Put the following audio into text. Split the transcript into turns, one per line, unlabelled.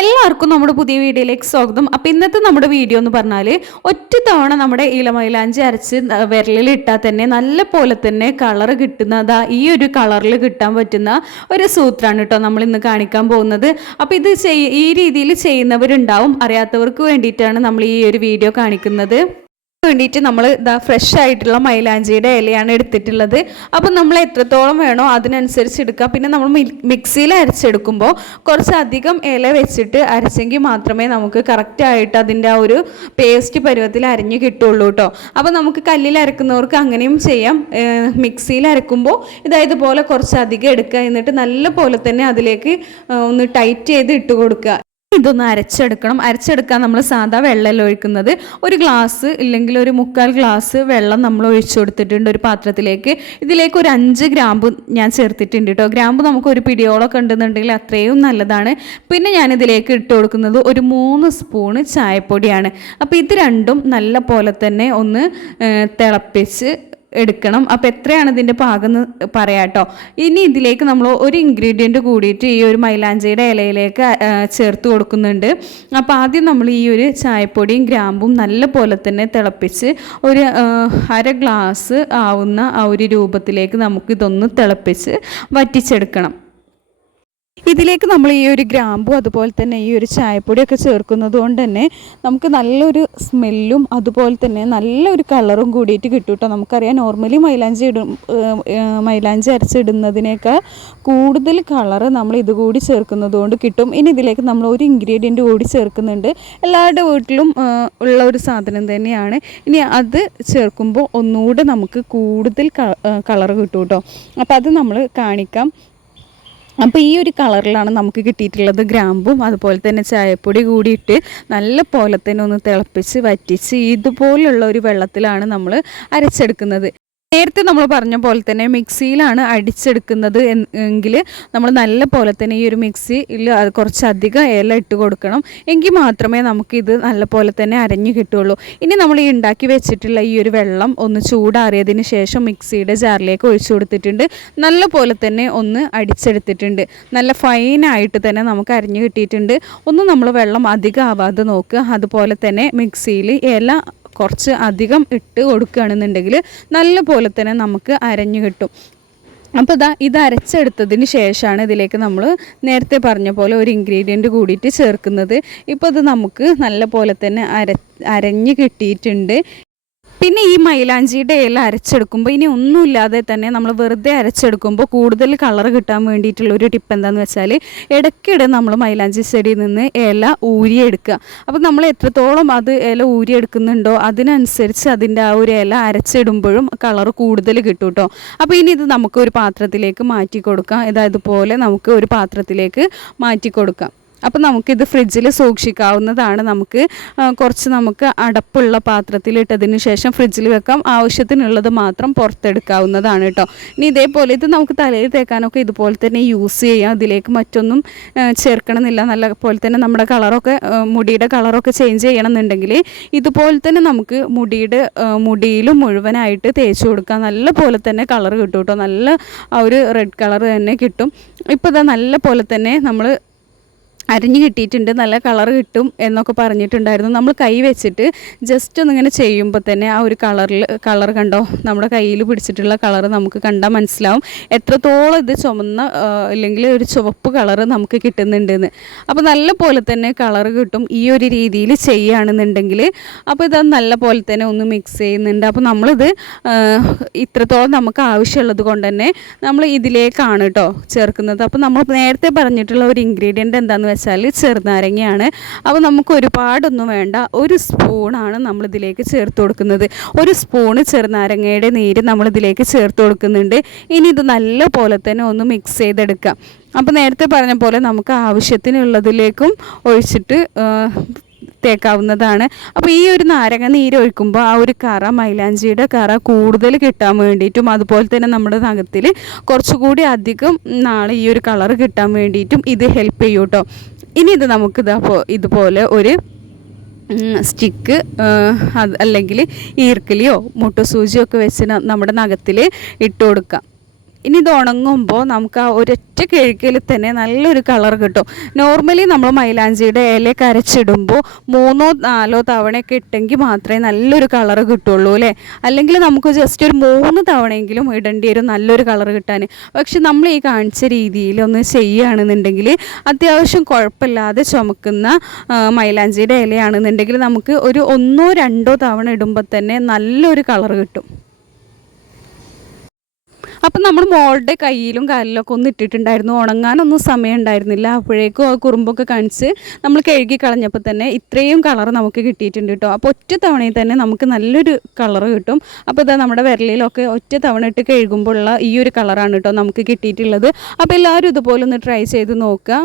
എല്ലാവർക്കും നമ്മുടെ പുതിയ വീഡിയോയിലേക്ക് സ്വാഗതം. അപ്പം ഇന്നത്തെ നമ്മുടെ വീഡിയോ എന്ന് പറഞ്ഞാൽ ഒറ്റ തവണ നമ്മുടെ ഇളമൈലാഞ്ചി അരച്ച് വിരലിൽ ഇട്ടാൽ തന്നെ നല്ല പോലെ തന്നെ കളർ കിട്ടുന്നതാ ഈ ഒരു കളറിൽ കിട്ടാൻ പറ്റുന്ന ഒരു സൂത്രമാണ് കേട്ടോ നമ്മൾ ഇന്ന് കാണിക്കാൻ പോകുന്നത്. അപ്പോൾ ഇത് ഈ രീതിയിൽ ചെയ്യുന്നവരുണ്ടാവും. അറിയാത്തവർക്ക് വേണ്ടിയിട്ടാണ് നമ്മൾ ഈ ഒരു വീഡിയോ കാണിക്കുന്നത്. വേണ്ടിയിട്ട് നമ്മൾ ഇതാ ഫ്രഷ് ആയിട്ടുള്ള മൈലാഞ്ചിയുടെ ഇലയാണ് എടുത്തിട്ടുള്ളത്. അപ്പം നമ്മൾ എത്രത്തോളം വേണോ അതിനനുസരിച്ച് എടുക്കുക പിന്നെ നമ്മൾ മിക്സിയിൽ അരച്ചെടുക്കുമ്പോൾ കുറച്ചധികം ഇല വെച്ചിട്ട് അരച്ചെങ്കിൽ മാത്രമേ നമുക്ക് കറക്റ്റായിട്ട് അതിന്റെ ആ ഒരു പേസ്റ്റ് പരുവത്തിൽ അരിഞ്ഞ് കിട്ടുള്ളൂ കേട്ടോ അപ്പോൾ നമുക്ക് കല്ലിൽ അരക്കുന്നവർക്ക് അങ്ങനെയും ചെയ്യാം. മിക്സിയിൽ അരക്കുമ്പോൾ ഇതായതുപോലെ കുറച്ചധികം എടുക്കുക. എന്നിട്ട് നല്ല പോലെ തന്നെ അതിലേക്ക് ഒന്ന് ടൈറ്റ് ചെയ്ത് ഇട്ട് കൊടുക്കുക. ഇതൊന്ന് അരച്ചെടുക്കണം. അരച്ചെടുക്കാൻ നമ്മൾ സാധാ വെള്ളമല്ല ഒഴിക്കുന്നത്. ഒരു ഗ്ലാസ് ഇല്ലെങ്കിൽ ഒരു മുക്കാൽ ഗ്ലാസ് വെള്ളം നമ്മൾ ഒഴിച്ചു കൊടുത്തിട്ടുണ്ട് ഒരു പാത്രത്തിലേക്ക്. ഇതിലേക്ക് ഒരു അഞ്ച് ഗ്രാമ്പ് ഞാൻ ചേർത്തിട്ടുണ്ട് കേട്ടോ. ഗ്രാമ്പ് നമുക്ക് ഒരു പിടിയോളൊക്കെ ഉണ്ടെന്നുണ്ടെങ്കിൽ അത്രയും നല്ലതാണ്. പിന്നെ ഞാൻ ഇതിലേക്ക് ഇട്ട് കൊടുക്കുന്നത് ഒരു മൂന്ന് സ്പൂണ് ചായപ്പൊടിയാണ്. അപ്പോൾ ഇത് രണ്ടും നല്ല പോലെ തന്നെ ഒന്ന് തിളപ്പിച്ച് എടുക്കണം. അപ്പോൾ എത്രയാണ് ഇതിന്റെ പാകം എന്ന് പറയാം കേട്ടോ ഇനി ഇതിലേക്ക് നമ്മൾ ഒരു ഇൻഗ്രീഡിയന്റ് കൂടിയിട്ട് ഈ ഒരു മൈലാഞ്ചിയുടെ ഇലയിലേക്ക് ചേർത്ത് കൊടുക്കുന്നുണ്ട്. അപ്പോൾ ആദ്യം നമ്മൾ ഈ ഒരു ചായപ്പൊടിയും ഗ്രാമ്പും നല്ല പോലെ തന്നെ തിളപ്പിച്ച് ഒരു അര ഗ്ലാസ് ആവുന്ന ആ ഒരു രൂപത്തിലേക്ക് നമുക്ക് ഇതൊന്ന് തിളപ്പിച്ച് വറ്റിച്ചെടുക്കണം. ഇതിലേക്ക് നമ്മൾ ഈ ഒരു ഗ്രാമ്പു അതുപോലെ തന്നെ ഈ ഒരു ചായപ്പൊടിയൊക്കെ ചേർക്കുന്നത് കൊണ്ട് തന്നെ നമുക്ക് നല്ലൊരു സ്മെല്ലും അതുപോലെ തന്നെ നല്ലൊരു കളറും കൂടിയിട്ട് കിട്ടും കേട്ടോ. നമുക്കറിയാം നോർമലി മൈലാഞ്ചി ഇടും മൈലാഞ്ചി അരച്ചിടുന്നതിനേക്കാൾ കൂടുതൽ കളറ് നമ്മൾ ഇതുകൂടി ചേർക്കുന്നത് കൊണ്ട് കിട്ടും. ഇനി ഇതിലേക്ക് നമ്മൾ ഒരു ഇൻഗ്രീഡിയന്റ് കൂടി ചേർക്കുന്നുണ്ട്. എല്ലാവരുടെ വീട്ടിലും ഉള്ള ഒരു സാധനം തന്നെയാണ്. ഇനി അത് ചേർക്കുമ്പോൾ ഒന്നുകൂടെ നമുക്ക് കൂടുതൽ കളർ കിട്ടും കേട്ടോ. അപ്പോൾ അത് നമ്മൾ കാണിക്കാം. അപ്പോൾ ഈ ഒരു കളറിലാണ് നമുക്ക് കിട്ടിയിട്ടുള്ളത് ഗ്രാമ്പും അതുപോലെ തന്നെ ചായപ്പൊടി കൂടിയിട്ട് നല്ല പോലെ തന്നെ ഒന്ന് തിളപ്പിച്ച് വറ്റിച്ച് ഇതുപോലുള്ള ഒരു വെള്ളത്തിലാണ് നമ്മൾ അരച്ചെടുക്കുന്നത്. നേരത്തെ നമ്മൾ പറഞ്ഞ പോലെ തന്നെ മിക്സിയിലാണ് അടിച്ചെടുക്കുന്നത് എങ്കിൽ നമ്മൾ നല്ല പോലെ തന്നെ ഈ ഒരു മിക്സിയിൽ കുറച്ചധികം ഇല ഇട്ട് കൊടുക്കണം. എങ്കിൽ മാത്രമേ നമുക്കിത് നല്ല പോലെ തന്നെ അരഞ്ഞു കിട്ടുള്ളൂ ഇനി നമ്മൾ ഈ ഉണ്ടാക്കി വെച്ചിട്ടുള്ള ഈ ഒരു വെള്ളം ഒന്ന് ചൂടാറിയതിന് ശേഷം മിക്സിയുടെ ജാറിലേക്ക് ഒഴിച്ചു കൊടുത്തിട്ടുണ്ട്. നല്ല പോലെ തന്നെ ഒന്ന് അടിച്ചെടുത്തിട്ടുണ്ട്. നല്ല ഫൈനായിട്ട് തന്നെ നമുക്ക് അരഞ്ഞു കിട്ടിയിട്ടുണ്ട്. ഒന്ന് നമ്മൾ വെള്ളം അധികം ആവാതെ നോക്കുക. അതുപോലെ തന്നെ മിക്സിയിൽ ഇല കുറച്ച് അധികം ഇട്ട് കൊടുക്കുകയാണെന്നുണ്ടെങ്കിൽ നല്ല പോലെ തന്നെ നമുക്ക് അരഞ്ഞു കിട്ടും. അപ്പോൾ ഇതാ ഇത് അരച്ചെടുത്തതിന് ശേഷമാണ് ഇതിലേക്ക് നമ്മൾ നേരത്തെ പറഞ്ഞ പോലെ ഒരു ഇൻഗ്രീഡിയന്റ് കൂടിയിട്ട് ചേർക്കുന്നത്. ഇപ്പോൾ ഇത് നമുക്ക് നല്ല പോലെ തന്നെ അര അരഞ്ഞ് കിട്ടിയിട്ടുണ്ട്. പിന്നെ ഈ മൈലാഞ്ചിയുടെ ഇല അരച്ചെടുക്കുമ്പോൾ ഇനി ഒന്നുമില്ലാതെ തന്നെ നമ്മൾ വെറുതെ അരച്ചെടുക്കുമ്പോൾ കൂടുതൽ കളർ കിട്ടാൻ വേണ്ടിയിട്ടുള്ള ഒരു ടിപ്പ് എന്താണെന്ന് വെച്ചാൽ ഇടയ്ക്കിടെ നമ്മൾ മൈലാഞ്ചി ചെടിയിൽ നിന്ന് ഇല ഊരിയെടുക്കുക. അപ്പോൾ നമ്മൾ എത്രത്തോളം അത് ഇല ഊരിയെടുക്കുന്നുണ്ടോ അതിനനുസരിച്ച് അതിന്റെ ആ ഒരു ഇല അരച്ചിടുമ്പോഴും കളർ കൂടുതൽ കിട്ടും കേട്ടോ അപ്പോൾ ഇനി ഇത് നമുക്ക് ഒരു പാത്രത്തിലേക്ക് മാറ്റി കൊടുക്കാം. ഇതായതുപോലെ നമുക്ക് ഒരു പാത്രത്തിലേക്ക് മാറ്റി കൊടുക്കാം. അപ്പം നമുക്കിത് ഫ്രിഡ്ജിൽ സൂക്ഷിക്കാവുന്നതാണ്. നമുക്ക് കുറച്ച് നമുക്ക് അടപ്പുള്ള പാത്രത്തിലിട്ടതിന് ശേഷം ഫ്രിഡ്ജിൽ വെക്കാം. ആവശ്യത്തിനുള്ളത് മാത്രം പുറത്തെടുക്കാവുന്നതാണ് കേട്ടോ. ഇനി ഇതേപോലെ ഇത് നമുക്ക് തലയിൽ തേക്കാനൊക്കെ ഇതുപോലെ തന്നെ യൂസ് ചെയ്യാം. അതിലേക്ക് മറ്റൊന്നും ചേർക്കണമെന്നില്ല. നല്ല പോലെ തന്നെ നമ്മുടെ കളറൊക്കെ മുടിയുടെ കളറൊക്കെ ചേഞ്ച് ചെയ്യണമെന്നുണ്ടെങ്കിൽ ഇതുപോലെ തന്നെ നമുക്ക് മുടിയുടെ മുടിയിൽ മുഴുവനായിട്ട് തേച്ച് കൊടുക്കാം. നല്ല പോലെ തന്നെ കളർ കിട്ടും കേട്ടോ. നല്ല ആ ഒരു റെഡ് കളർ തന്നെ കിട്ടും. ഇപ്പോൾ ഇതാ നല്ല പോലെ തന്നെ നമ്മൾ അരിഞ്ഞ് കിട്ടിയിട്ടുണ്ട് നല്ല കളർ കിട്ടും എന്നൊക്കെ പറഞ്ഞിട്ടുണ്ടായിരുന്നു. നമ്മൾ കൈ വെച്ചിട്ട് ജസ്റ്റ് ഒന്നിങ്ങനെ ചെയ്യുമ്പോൾ തന്നെ ആ ഒരു കളറിൽ കളർ കണ്ടോ? നമ്മുടെ കയ്യിൽ പിടിച്ചിട്ടുള്ള കളർ നമുക്ക് കണ്ടാൽ മനസ്സിലാവും. എത്രത്തോളം ഇത് ചുമന്ന അല്ലെങ്കിൽ ഒരു ചുവപ്പ് കളർ നമുക്ക് കിട്ടുന്നുണ്ടെന്ന്. അപ്പോൾ നല്ല പോലെ തന്നെ കളർ കിട്ടും ഈ ഒരു രീതിയിൽ ചെയ്യുകയാണെന്നുണ്ടെങ്കിൽ. അപ്പോൾ ഇത് നല്ല പോലെ തന്നെ ഒന്ന് മിക്സ് ചെയ്യുന്നുണ്ട്. അപ്പോൾ നമ്മളിത് ഇത്രത്തോളം നമുക്ക് ആവശ്യമുള്ളത് കൊണ്ട് തന്നെ നമ്മൾ ഇതിലേക്കാണ് കേട്ടോ ചേർക്കുന്നത്. അപ്പോൾ നമ്മൾ നേരത്തെ പറഞ്ഞിട്ടുള്ള ഒരു ഇൻഗ്രീഡിയന്റ് എന്താണെന്ന് വെച്ചാൽ ചെറുനാരങ്ങയാണ് അപ്പോൾ നമുക്ക് ഒരുപാടൊന്നും വേണ്ട. ഒരു സ്പൂണാണ് നമ്മളിതിലേക്ക് ചേർത്ത് കൊടുക്കുന്നത്. ഒരു സ്പൂണ് ചെറുനാരങ്ങയുടെ നീര് നമ്മളിതിലേക്ക് ചേർത്ത് കൊടുക്കുന്നുണ്ട്. ഇനി ഇത് നല്ല പോലെ തന്നെ ഒന്ന് മിക്സ് ചെയ്തെടുക്കാം. അപ്പോൾ നേരത്തെ പറഞ്ഞ പോലെ നമുക്ക് ആവശ്യത്തിനുള്ളതിലേക്കും ഒഴിച്ചിട്ട് തേക്കാവുന്നതാണ് അപ്പോൾ ഈ ഒരു നാരങ്ങ നീര് ഒഴിക്കുമ്പോൾ ആ ഒരു കറ മൈലാഞ്ചിയുടെ കറ കൂടുതൽ കിട്ടാൻ വേണ്ടിയിട്ടും അതുപോലെ തന്നെ നമ്മുടെ നഖത്തിൽ കുറച്ചുകൂടി അധികം നാളെ ഈ ഒരു കളർ കിട്ടാൻ വേണ്ടിയിട്ടും ഇത് ഹെൽപ്പ് ചെയ്യും കേട്ടോ ഇനി ഇത് നമുക്ക് ഇതപ്പോൾ ഇതുപോലെ ഒരു സ്റ്റിക്ക് അത് അല്ലെങ്കിൽ ഈർക്കലിയോ മുട്ടുസൂചിയോ ഒക്കെ വെച്ച് നമ്മുടെ നഖത്തിൽ ഇട്ട് കൊടുക്കാം. ഇനി ഇത് ഉണങ്ങുമ്പോൾ നമുക്ക് ആ ഒരൊറ്റ കിഴക്കിൽ തന്നെ നല്ലൊരു കളർ കിട്ടും. നോർമലി നമ്മൾ മൈലാഞ്ചിയുടെ ഇലയൊക്കെ അരച്ചിടുമ്പോൾ മൂന്നോ നാലോ തവണയൊക്കെ ഇട്ടെങ്കിൽ മാത്രമേ നല്ലൊരു കളർ കിട്ടുള്ളൂ അല്ലേ? അല്ലെങ്കിൽ നമുക്ക് ജസ്റ്റ് ഒരു മൂന്ന് തവണയെങ്കിലും ഇടേണ്ടി വരും നല്ലൊരു കളർ കിട്ടാൻ പക്ഷെ നമ്മൾ ഈ കാണിച്ച രീതിയിൽ ഒന്ന് ചെയ്യുകയാണെന്നുണ്ടെങ്കിൽ അത്യാവശ്യം കുഴപ്പമില്ലാതെ ചുമക്കുന്ന മൈലാഞ്ചിയുടെ ഇലയാണെന്നുണ്ടെങ്കിൽ നമുക്ക് ഒരു ഒന്നോ രണ്ടോ തവണ ഇടുമ്പോൾ തന്നെ നല്ലൊരു കളർ കിട്ടും. അപ്പം നമ്മൾ മോളുടെ കയ്യിലും കാലിലൊക്കെ ഒന്ന് ഇട്ടിട്ടുണ്ടായിരുന്നു. ഉണങ്ങാനൊന്നും സമയം ഉണ്ടായിരുന്നില്ല അപ്പോഴേക്കും ആ കുറുമ്പൊക്കെ കാണിച്ച് നമ്മൾ കഴുകി കളഞ്ഞപ്പോൾ തന്നെ ഇത്രയും കളർ നമുക്ക് കിട്ടിയിട്ടുണ്ട് കേട്ടോ. അപ്പോൾ ഒറ്റ തവണയിൽ തന്നെ നമുക്ക് നല്ലൊരു കളർ കിട്ടും. അപ്പോൾ ഇതാ നമ്മുടെ വിരലിലൊക്കെ ഒറ്റ തവണ ഇട്ട് കഴുകുമ്പോഴുള്ള ഈ ഒരു കളറാണ് കേട്ടോ നമുക്ക് കിട്ടിയിട്ടുള്ളത്. അപ്പോൾ എല്ലാവരും ഇതുപോലെ ഒന്ന് ട്രൈ ചെയ്ത് നോക്കുക.